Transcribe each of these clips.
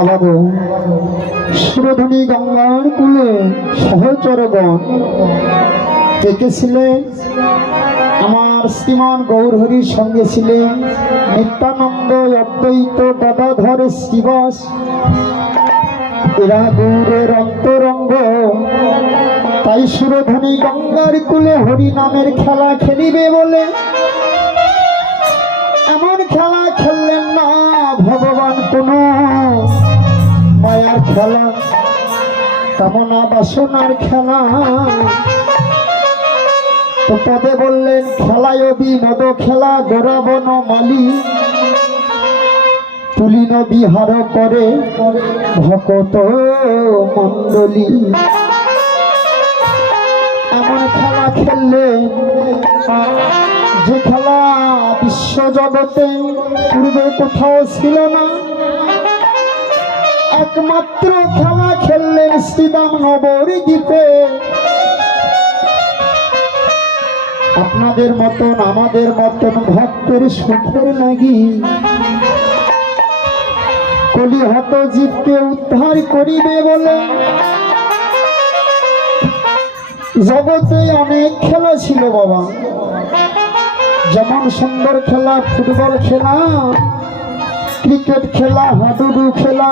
বাবা গো, সুরধনী গঙ্গার কূলে সহচরগণ ডেকেছিলেন। আমার শ্রীমান গৌরহরির সঙ্গে ছিলেন নিত্যানন্দ, অদ্বৈত, গদাধর, শ্রীবাস। এরা গৌরের অন্তরঙ্গ। তাই সুরধনী গঙ্গার কূলে হরি নামের খেলা খেলিবে বলে এমন খেলা খেললেন না ভগবান। কোন মায়ার খেলা, কামনা বাসনার খেলা। তো পদে বললেন খেলায় বিনোদ খেলা, গোরাবন মালি তুলিন বিহার করে ভকত মণ্ডলী। এমন খেলা খেললেন যে খেলা বিশ্ব জগতে পূর্বে কোথাও ছিল না। একমাত্র খেলা খেললেন শ্রীদাম নবদ্বীপে। আপনাদের মতন আমাদের মতন ভক্তের সুখের লাগি কলিহত জীবকে উদ্ধার করিবে বলে জগতে অনেক খেলা ছিল বাবা। যেমন সুন্দর খেলা ফুটবল খেলা, ক্রিকেট খেলা, হাডুডু খেলা,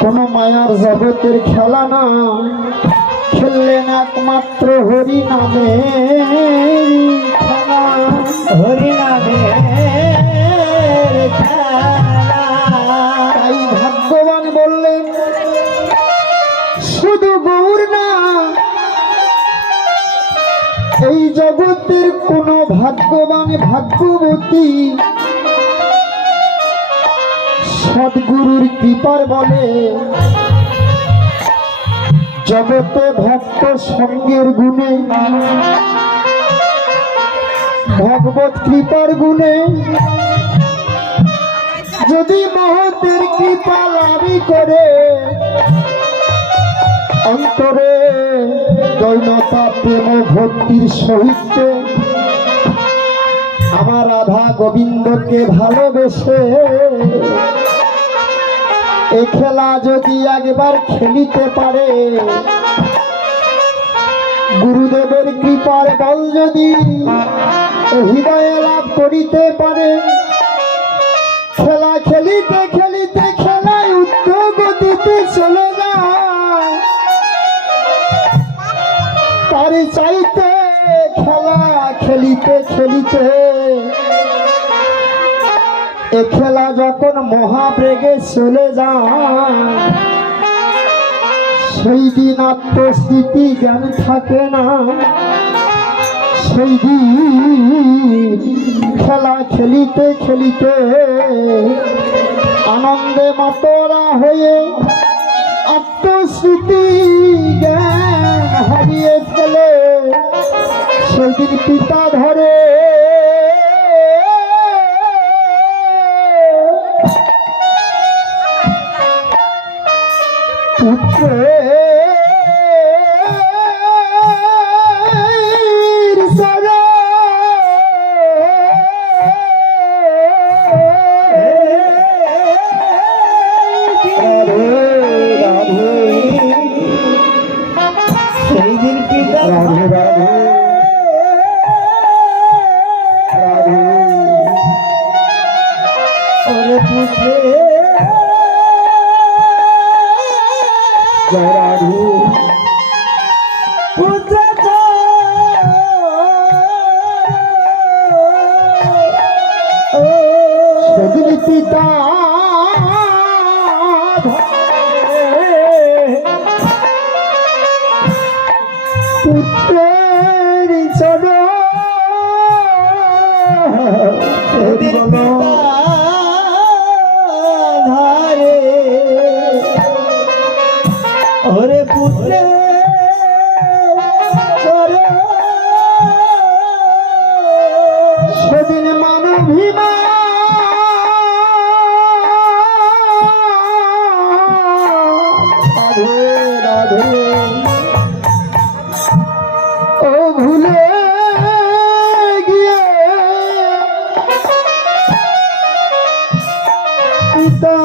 কোন মায়ার জগতের খেলা না। খেললেন একমাত্র হরি নামে খেলা, হরি নামে খেলা। তাই ভাগ্যবান বললেন শুধু গৌর না, এই জগতের কোন ভাগ্যবান ভাগ্যবতী সদ্গুরুর কৃপার বলে জগতে ভক্ত সঙ্গের গুণে, ভগবত কৃপার গুণে যদি মহতের কৃপা লাভই করে অন্তরে দৈনতা প্রেম ভক্তির সহিত আমার রাধা গোবিন্দকে ভালোবেসে এ খেলা যদি একবার খেলিতে পারে, গুরুদেবের কৃপার বল যদি হৃদয়ে লাভ করিতে পারে, খেলা খেলিতে খেলিতে খেলায় উদ্যোগতিতে চলে যায়। তার চাইতে খেলা খেলিতে খেলিতে এ খেলা যখন মহাবেগে চলে যায়, সেই দিন আত্মস্থিতি জ্ঞান থাকে না। সেই দিন খেলা খেলিতে খেলিতে আনন্দে মাতোয়ারা হয়ে আত্মস্মৃতি জ্ঞান হারিয়ে ফেলে। সেদিন পিতা ধরে পুত্রের সারা সেই দিন পিতা রাধে রাধে রাধে ওরে পুত্রে রাধে পুত্র সেদিন পিতা পুত্রের চরণ ধারে ওরে পুত্রে সেদিন মানভীমা রাধে রাধে ও ভুলে গিয়ে পিতা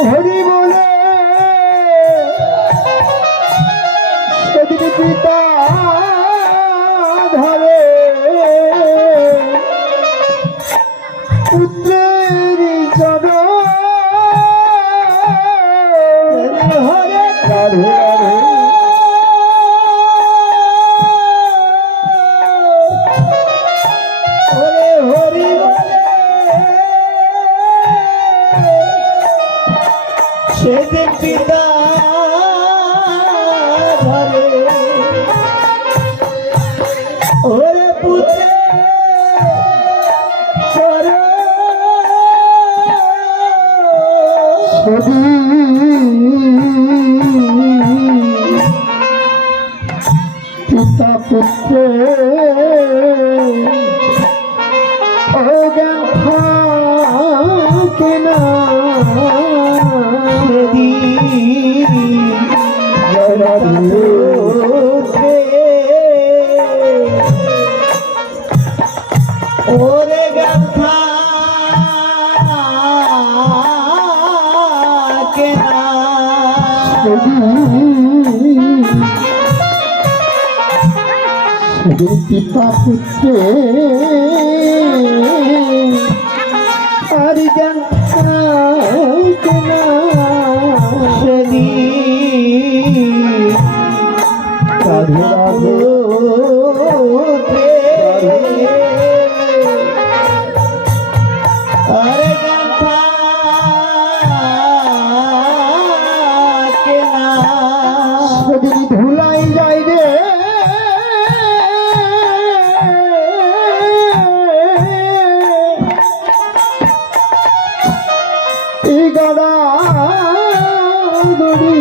হরি বলে সেদিন পিতা ধরে পুত্রের চরণ হরে রাধে রাধে হরে হরি বলে সেদিন পিতা ধরে ওরে পুত্র পিতা পুত্র অজ্ঞান থাকে না ওরে গাথা কেনা পিতা পুত্র আর জ্ঞান কেনা রাধে রাধে আরে গাথা কেনা সেদিন ধুলাই যায় রে এই গড়া গড়ি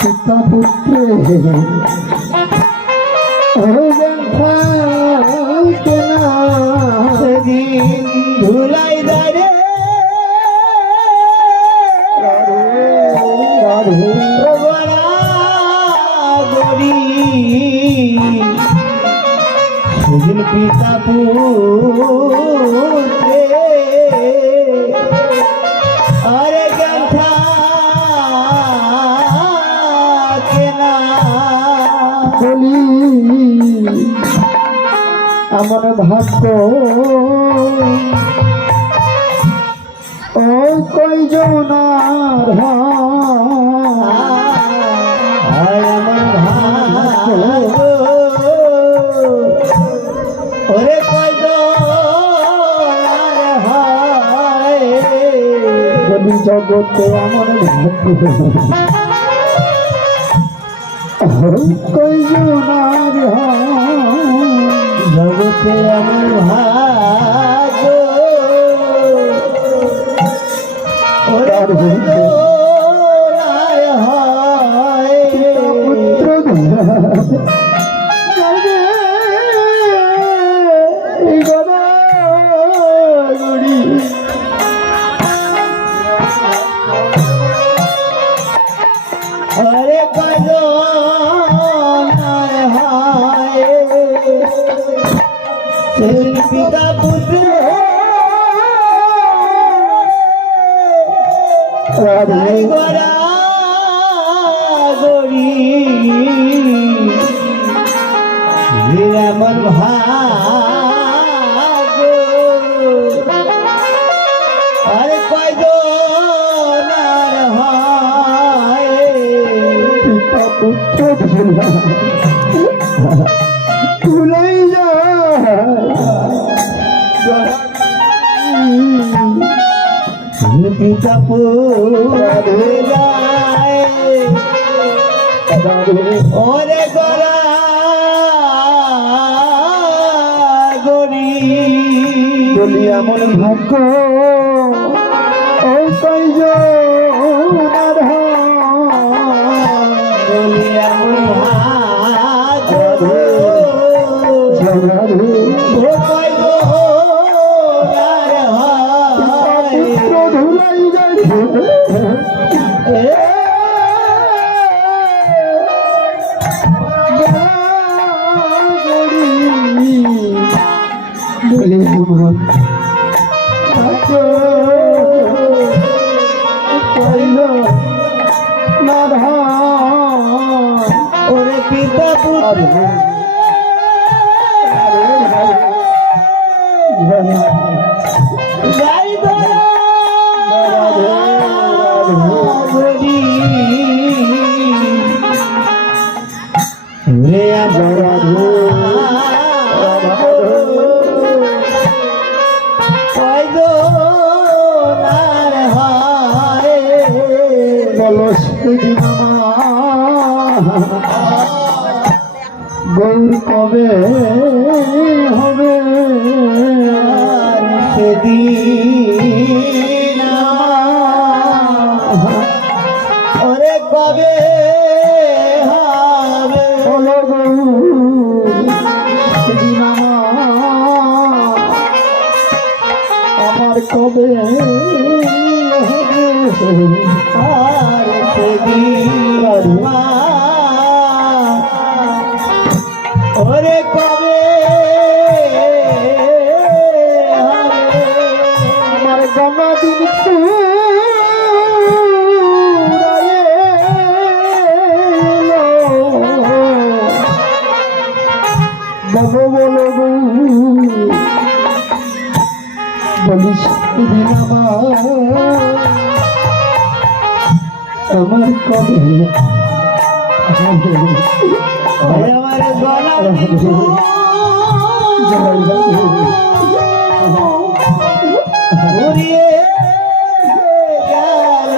পিতা পুত্র কেনা সেদিন ধুলাই দাঁড়ে সেদিন পিতা পুত্রে আরে গাথা কেনা বলি আমার ভাগ্য ও কয়জনার আমার ভাগ্য ওরে কয়জনার হয় বলি জগতে আমার ভাগ্য কয়জনার জগতে আমার ভাগ্য ওরে কয়জনার হয় পুত্র হরে কয়জনার হয় সেই পিতা পুত্র গড়া গড়ি এমন ভাগ্য আরে কয়জনার হয় পিতা পুত্র ভুলাই যায় পিতা পুত্র ওরে গড়া গড়ি বলি এমন ভাগ্য ও কয়জনার বলি এমন ভাগ্য ও কয়জনার পুত্র ধুলাই যায় বলে আমার ওরে পিতা পুত্র যাই রে বলো সেদিন গৌর কবে হবে সেদিন ওরে কবে হবে বলো গৌর সেদিন আমার কবে হবে আর সেদিন ওরে কবে আমার জন্মদিন বলো বলো বলিস দিন আমার কবে আমার গলার ঘুরিয়ে গেল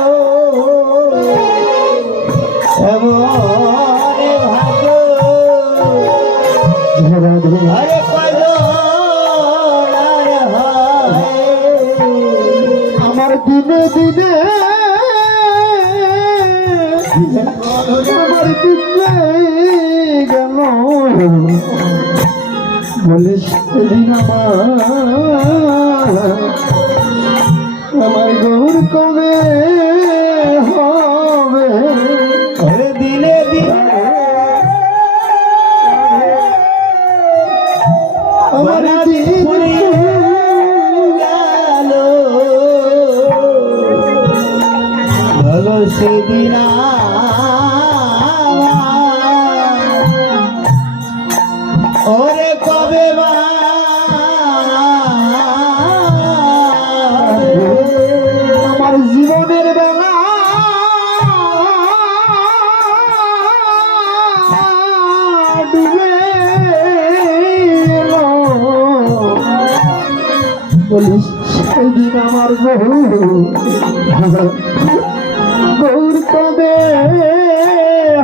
এমন ভাগ্য আরে আমার দিনে দিনে আমার দিনে গেল বলিস দিন আমার গৌর কবে হবে দিনে দিনে আমার দিনে গেল ভালো সেদিন ওরে কবে আমার জীবনের বেলা ডুবে এলো। বলিস সেদিন আমার গৌর কবে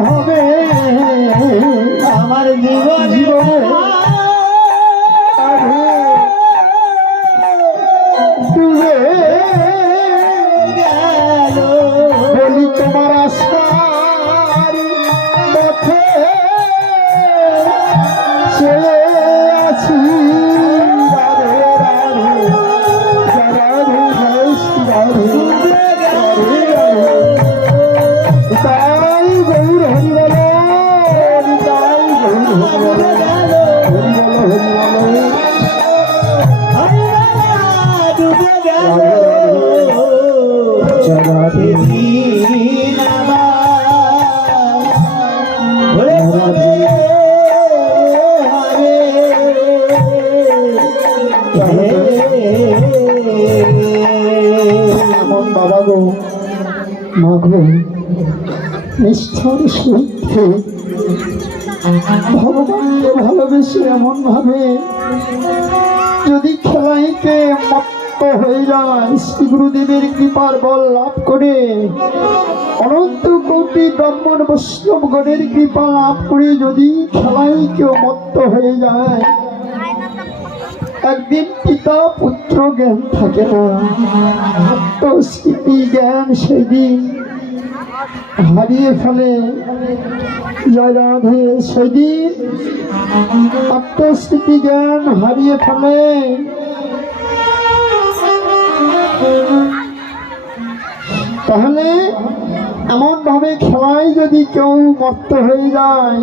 হবে আমার জীবন ডুবে গেল বলি তোমার আশার পথে সে আছি রাধে রাধে রাধে রাধে তাই গৌর হরি বলো তাই গৌর হরি বলো ডুবে গেল সেদিন ওরে কবে এমন বাবা গো মা গো নিষ্ঠার সত্যি ভগবানকে ভালোবেসে এমন ভাবে যদি খেলাইতে মত্ত হয়ে যায় শ্রী গুরুদেবের কৃপার বল লাভ করে অনন্ত কোটি ব্রাহ্মণ বৈষ্ণবগণের কৃপা লাভ করে যদি খেলাই কেউ মত্ত হয়ে যায় একদিন পিতা পুত্র জ্ঞান থাকে না আত্মস্মৃতি জ্ঞান সেদিন হারিয়ে ফেলে জয় রাধে সেদিন আত্মস্মৃতি জ্ঞান হারিয়ে ফেলে তাহলে এমন ভাবে খেলায় যদি কেউ মত্ত হয়ে যায়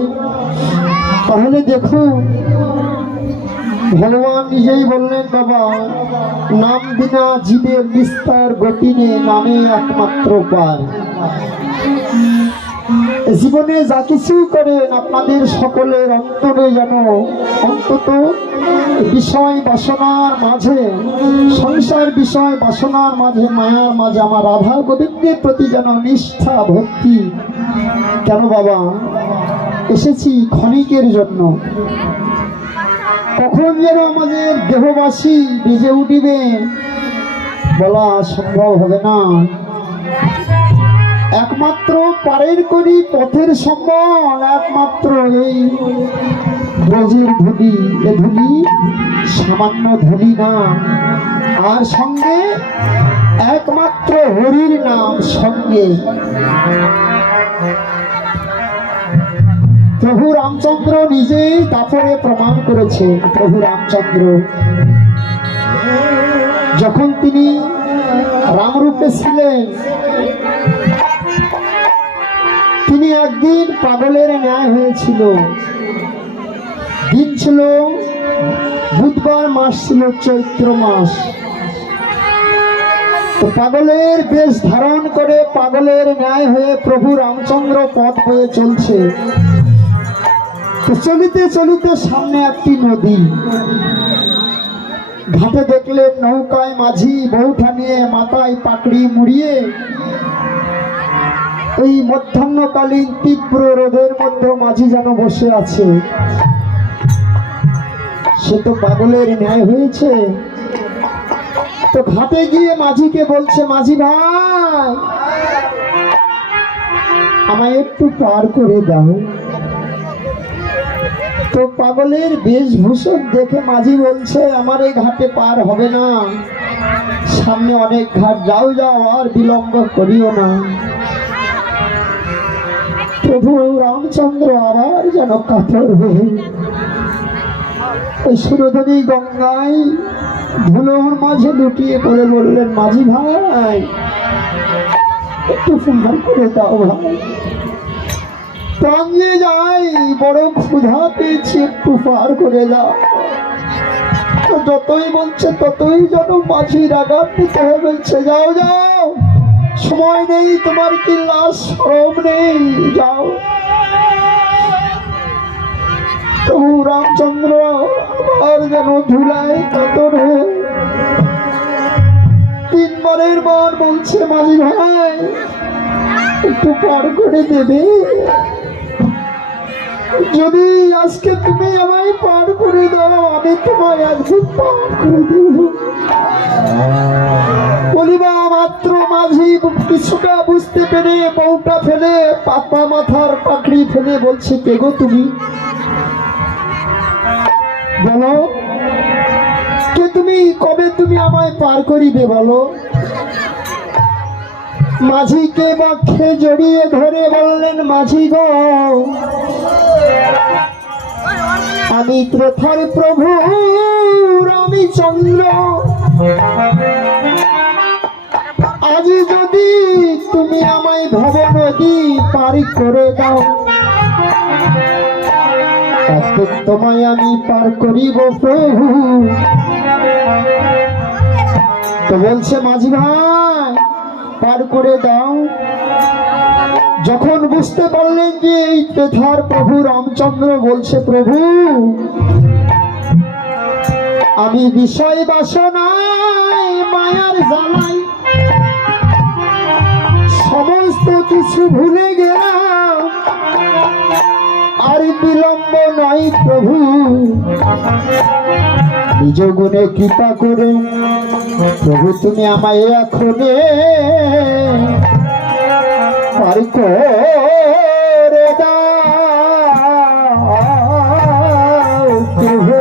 তাহলে দেখুন ভগবান নিজেই বললেন, বাবা নাম বিনা জীবের বিস্তার গতি নেই, নামে একমাত্র পার। জীবনে যা কিছু করেন আপনাদের সকলের অন্তরে যেন অন্তত বিষয় বাসনার মাঝে, সংসার বিষয় বাসনার মাঝে, মায়ার মাঝে আমার রাধা গোবিন্দের প্রতি যেন নিষ্ঠা ভক্তি। কেন বাবা এসেছি ক্ষণিকের জন্য, কখন যেন আমাদের দেহবাসী বেজে উঠিবে বলা সম্ভব হবে না। একমাত্র পারের করি পথের সম্বল, একমাত্র এই ব্রজের ধুলি, এ ধুলি সামান্য ধুলি না, আর সঙ্গে একমাত্র হরির নাম সঙ্গে। প্রভু রামচন্দ্র নিজেই দাপরে প্রমাণ করেছে। প্রভু রামচন্দ্র যখন তিনি রামরূপে ছিলেন, তিনি একদিন পাগলের ন্যায় হয়েছিল। দিন ছিল বুধবার, মাস ছিল চৈত্র মাস। তো পাগলের বেশ ধারণ করে পাগলের ন্যায় হয়ে প্রভু রামচন্দ্র পথ হয়ে চলছে। তো চলিতে চলিতে সামনে একটি নদী, ঘাটে দেখলেন নৌকায় মাঝি বউঠা নিয়ে মাথায় পাকড়ি মুড়িয়ে এই মধ্যাহ্নকালীন তীব্র রোদের মধ্যে মাঝি যেন বসে আছে। সে তো পাগলের ন্যায় হয়েছে। তো ঘাটে গিয়ে মাঝিকে বলছে, মাঝি ভাই আমায় একটু পার করে দাও। তো পাগলের বেশভূষণ দেখে মাঝি বলছে, আমার এই ঘাটে পার হবে না, সামনে অনেক ঘাট, যাও যাও আর বিলম্ব করিও না। প্রভু রামচন্দ্র আবার যেন কাতর হয়ে ওই সুরধনী গঙ্গায় ধুলোর মাঝে লুটিয়ে পড়ে বললেন, মাঝি ভাই একটু পার করে দাও ভাই, প্রাণে যাই, বড় ক্ষুধা পেয়েছি, একটু পার করে দাও। তো যতই বলছে ততই যেন মাঝি রাগাত দিতে বলছে, যাও যাও, সময় নেই, তোমার কি লাশ সরম নেই, যাও। প্রভু রামচন্দ্র আর যেন ধুলায় কাতর হয়ে তিনবারের বার বলছে, মাঝি ভাই একটু পার করে দেবে, যদি আজকে তুমি আমায় পার করে দাও আমি তোমায় একদিন পার করে দেব। বলিবা মাত্র মাঝি কিছুটা বুঝতে পেরে বউটা ফেলে পাপা মাথার পাকড়ি ফেলে বলছে, কে গো তুমি, বলো কে তুমি, কবে তুমি আমায় পার করিবে বলো। মাঝিকে বক্ষে জড়িয়ে ধরে বললেন, মাঝি গো আমি প্রথার প্রভু রামচন্দ্র, আজ যদি তুমি আমায় ভব নদী পার করে দাও, একদিন তোমায় আমি পার করিব প্রভু। তো বলছে, মাঝি ভাই পার করে দাও। যখন বুঝতে পারলেন যে এই তেথার প্রভু রামচন্দ্র, বলছে, প্রভু আমি বিষয় বাসনায় মায়ার জ্বালাই সমস্ত কিছু ভুলে গেলাম, আর বিলম্ব নাই প্রভু, নিজ গুণে কৃপা করে প্রভু তুমি আমায় এখনে পার করে দাও। প্রভু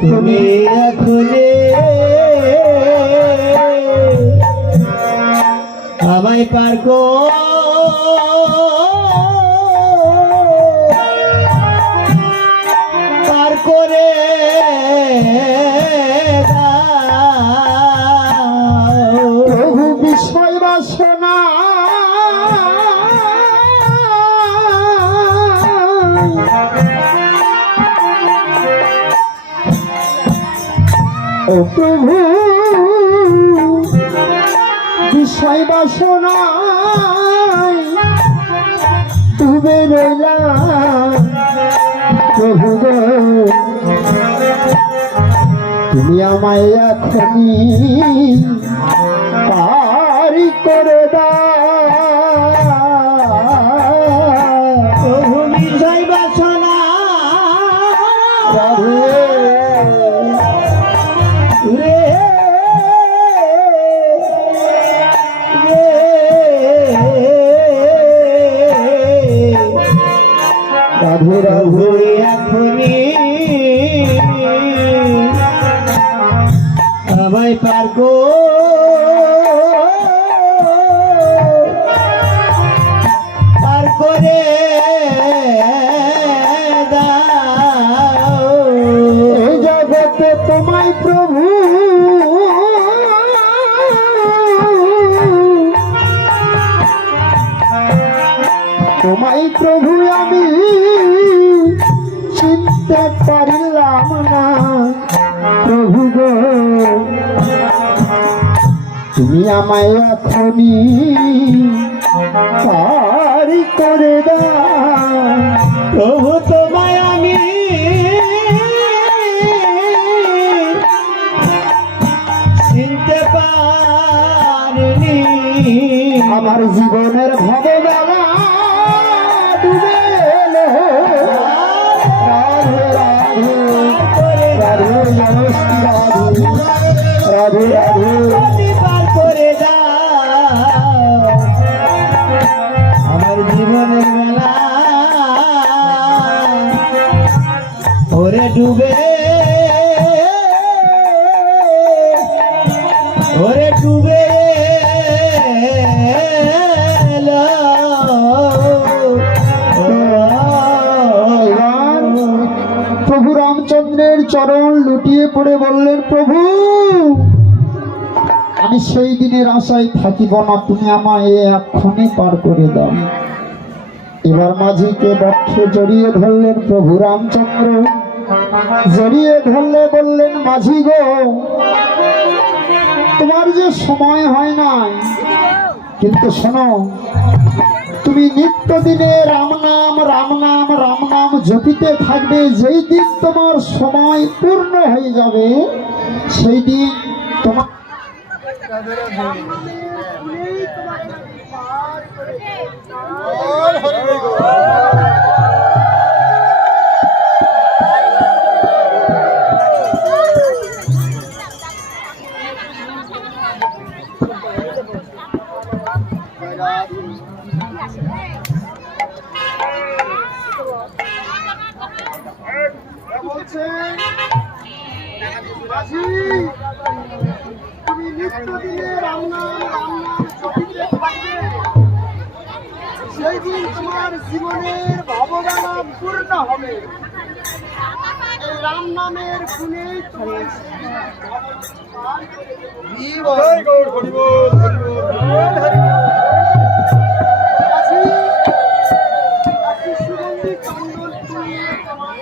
তুমি এখনে আমায় পার করে প্রভু বিষয় বাসনা ও প্রভু বিষয় বাসনায় ডুবে রইলাম প্রভু গো, তুমি আমায় এখনই পারি করে দাও প্রভু বিষয় বাসনা রে রাধে প্রভু রাধে এখনই আমায় পার করে দাও। এই জগতে তোমায় প্রভু তোমায় প্রভু আমি চিনতে পারিলাম না প্রভু গো, তুমি আমায় এখনই পারি করে দাও প্রভু তোমায় আমি চিনতে পারিনি, আমার জীবনের ভাবনা ডুবে এলো। রাধে রাধে রাধে নমস্কার রাধে রাধে তুমি পার করে দাও আমার জীবনের বেলা ওরে ডুবে এলো। এবার প্রভু রামচন্দ্রের চরণ লুটিয়ে পড়ে বললেন, প্রভু আমি সেই দিনের আশায় থাকিব না, তুমি আমায় এক্ষুনি পার করে দাও। এবার মাঝিকে বক্ষে জড়িয়ে ধরলেন প্রভু রামচন্দ্র, জড়িয়ে ধরলে বললেন, মাঝি গো তোমার যে সময় হয় নাই, কিন্তু শোনো তুমি নিত্যদিনে রাম নাম রাম নাম রাম নাম জপিতে থাকবে, যেই দিন তোমার সময় পূর্ণ হয়ে যাবে সেই দিন তোমার তুমি নিত্যদিনে রাম নাম জপিতে থাকবে, সেই দিন তোমার জীবনের ভাবনা পূর্ণ হবে। এই রাম নামের গুণে তোমার সুগন্ধি চন্দন ফুলিয়ে তোমার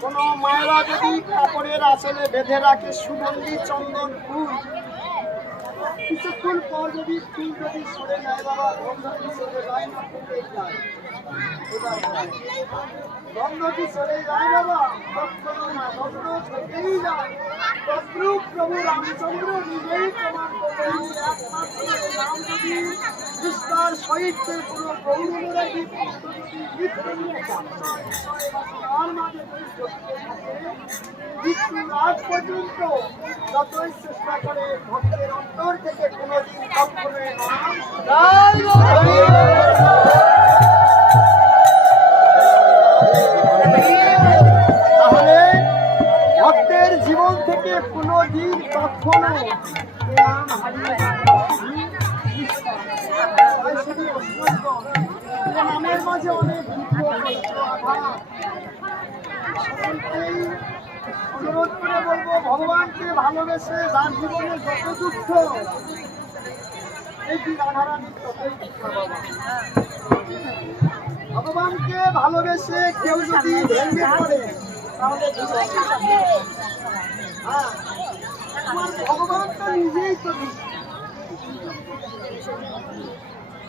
কোন মায়েরা যদি কাপড়ের আঁচলে বেঁধে রাখে সুগন্ধি চন্দন ফুল, কিছুক্ষণ পর যদি ফুল যদি সরে যায় বাবা, গন্ধটি চলে যায় না, ফুলেই যায়। গন্ধটি চলে যায় বাবা, কখনো না, গন্ধ থেকেই যায়। তদ্রূপ প্রভু রামচন্দ্র নিজেই প্রমাণ করলেন, একমাত্র রাম যদি নিষ্ঠার সহিত কোনো গৌরবরাগী ভক্ত যদি নিত্যদিনে তার মাঝে মৃত্যুর আগ পর্যন্ত যতই চেষ্টা করে ভক্তের অন্তর থেকে কোনোদিন কখনোই নাম তাহলে ভক্তের জীবন থেকে কোনোদিন কখনো নাম হারিয়ে নামের মাঝে অনেক দুঃখ অনুরোধ করে বলবো, ভগবানকে ভালোবেসে যার জীবনে যত দুঃখ এই রাধারানীর ততই দুঃখ বাবা। ভগবানকে ভালোবেসে কেউ যদি ভেঙে পড়ে তাহলে হ্যাঁ, আমার ভগবান তো নিজেই তো দিচ্ছে।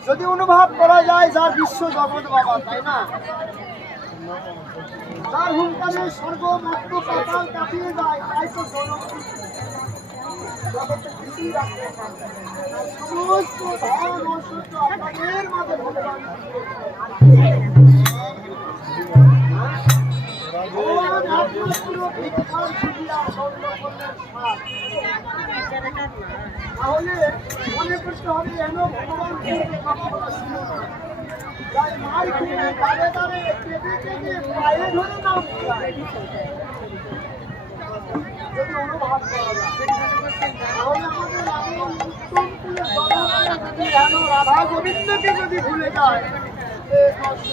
যদি অনুভব করা যায় যার বিশ্ব জগৎ বাবা, তাই না? যার হুঙ্কারে স্বর্গ মর্ত পাতাল কাঁপিয়ে যায়, তাই তো জগতে কিছুই রাখতে পারে না। সমস্ত ধন ঐশ্বর্য আপনাদের মাঝে ভগবান ভগবান একমাত্র ভিক্ষার ছিটিয়া স্বর্ণপল্লের সার। তাহলে মনে করতে হবে যেন ভগবানকে কথা বলা ছিল না। তাই মার কিনে দাঁড়ে দাঁড়ে কেঁদে কেঁদে পায়ে ধরে নাম যায়। যদি অনুভব করা যায় তাহলে আমাদের এমন উত্তম কুলের জনগণের যদি যেন রাধা গোবিন্দকে যদি ভুলে যায়, এ কষ্ট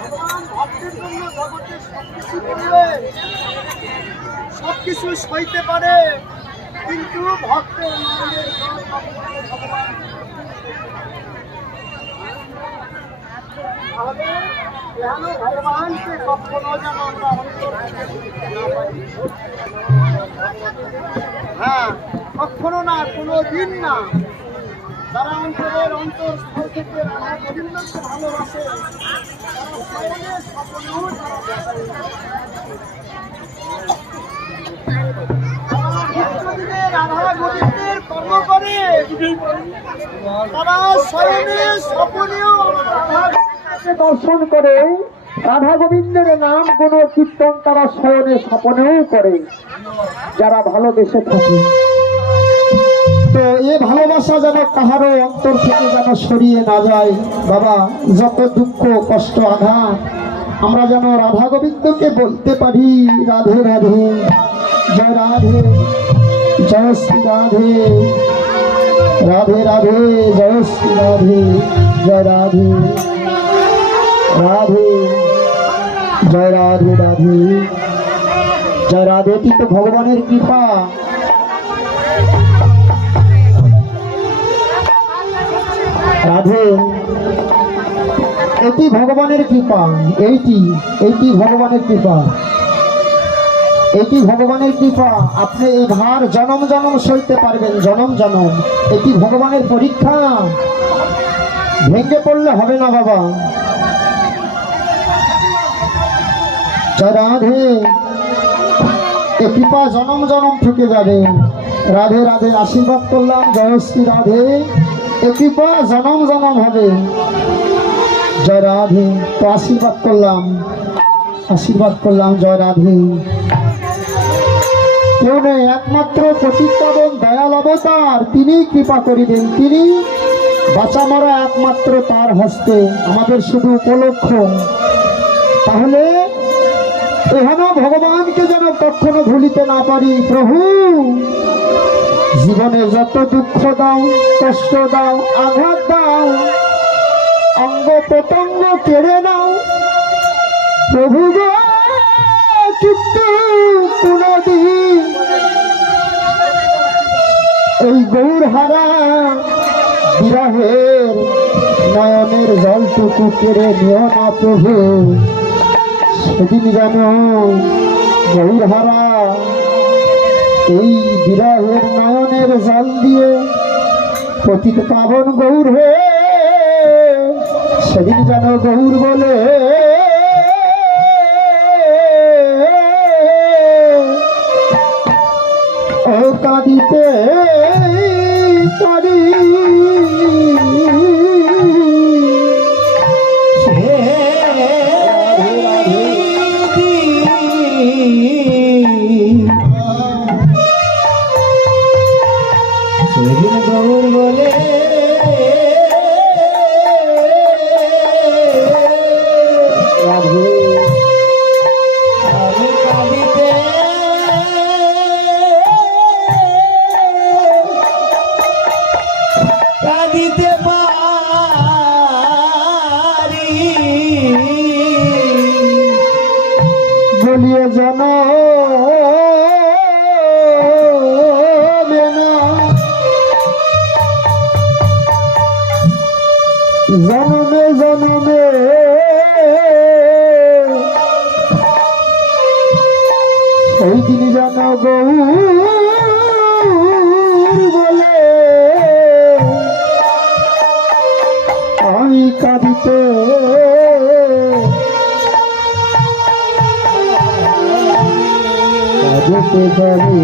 ভগবান ভক্তের জন্য জগতে সবকিছু করবে, সবকিছু সইতে পারে, কিন্তু ভক্তের মনের ভগবান তাহলে যেন ভগবানকে কখনো যেন আমরা অন্তর থেকে ভুলতে না পারি। হ্যাঁ, কখনো না, কোনো দিন না। যারা অন্তরের অন্তরস্থল থেকে রাধা গোবিন্দকে ভালোবাসে তারা স্বয়নে স্বপ্নেও তারা দেখে। ভক্তদিনে রাধা গোবিন্দের কর্ম করে তারা স্বয়নে স্বপ্নেও রাধাকে দর্শন করে, রাধা গোবিন্দের নাম গুণ কীর্তন তারা স্বয়নে স্বপ্নেও করে, যারা ভালোবেসে থাকে। তো এ ভালোবাসা যেন কাহারও অন্তর থেকে যেন সরিয়ে না যায় বাবা। যত দুঃখ কষ্ট আঘাত আমরা যেন রাধা গোবিন্দকে বলতে পারি, রাধে রাধে, জয় রাধে, জয় শ্রী রাধে, রাধে রাধে, জয় শ্রী রাধে, জয় রাধে, রাধে, জয় রাধে, রাধে, জয় রাধে। এটি তো ভগবানের কৃপা। রাধে, এটি ভগবানের কৃপা, এইটি ভগবানের কৃপা, এটি ভগবানের কৃপা। আপনি এই ভার জনম জনম সইতে পারবেন, জনম জনম। এটি ভগবানের পরীক্ষা, ভেঙে পড়লে হবে না বাবা। জয় রাধে, এ কৃপা জনম জনম থেকে যাবে। রাধে রাধে, আশীর্বাদ করলাম, জয় শ্রী রাধে। এ কৃপা জনম জনম হবে। জয় রাধে। তো আশীর্বাদ করলাম, আশীর্বাদ করলাম, জয় রাধে। কেউ নেই, একমাত্র প্রতিপাদন দয়াল অবতার, তিনি কৃপা করিবেন, তিনি বাঁচা মরা একমাত্র তার হস্তে। আমাদের শুধু উপলক্ষ। তাহলে এখানে ভগবানকে যেন কখনো ভুলিতে না পারি। প্রভু, জীবনে যত দুঃখ দাও, কষ্ট দাও, আঘাত দাও, অঙ্গ প্রত্যঙ্গ কেড়ে নাও প্রভু গো, কিন্তু কোনদিন এই গৌর হারা বিরহের নয়নের জলটুকু কেড়ে নিও না প্রভু। সেদিন যেন গৌর হারা এই বিরহের নয়নের জল দিয়ে পতিত পাবন গৌর হে, সেদিন যেন গৌর বলে ও কাঁদিতে পারি। সেদিন গৌর বলে রাধে, আমি কাঁদিতে কাঁদিতে পারি বলিয়ে জন জনমে জনমে সেই দিন যেন গৌর বলে আমি কাঁদিতে কাঁদিতে যাবে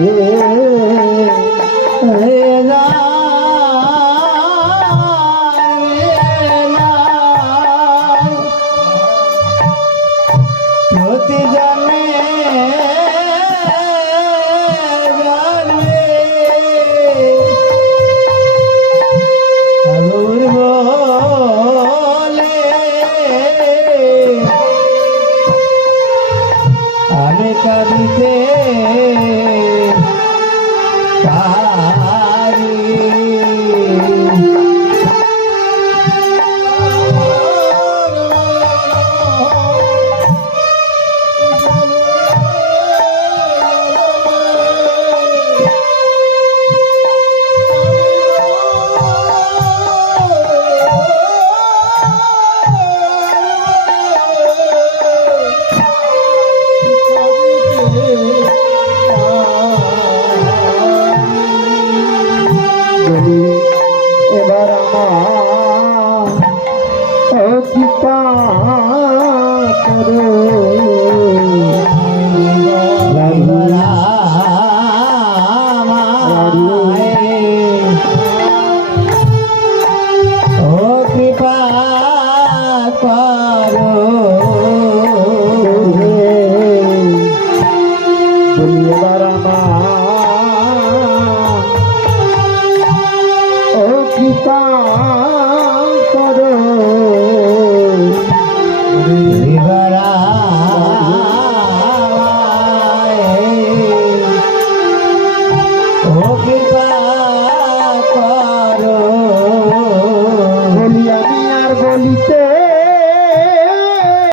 প্রতি জন্মে জন্মে আগুর বলে আমি কাঁদিতে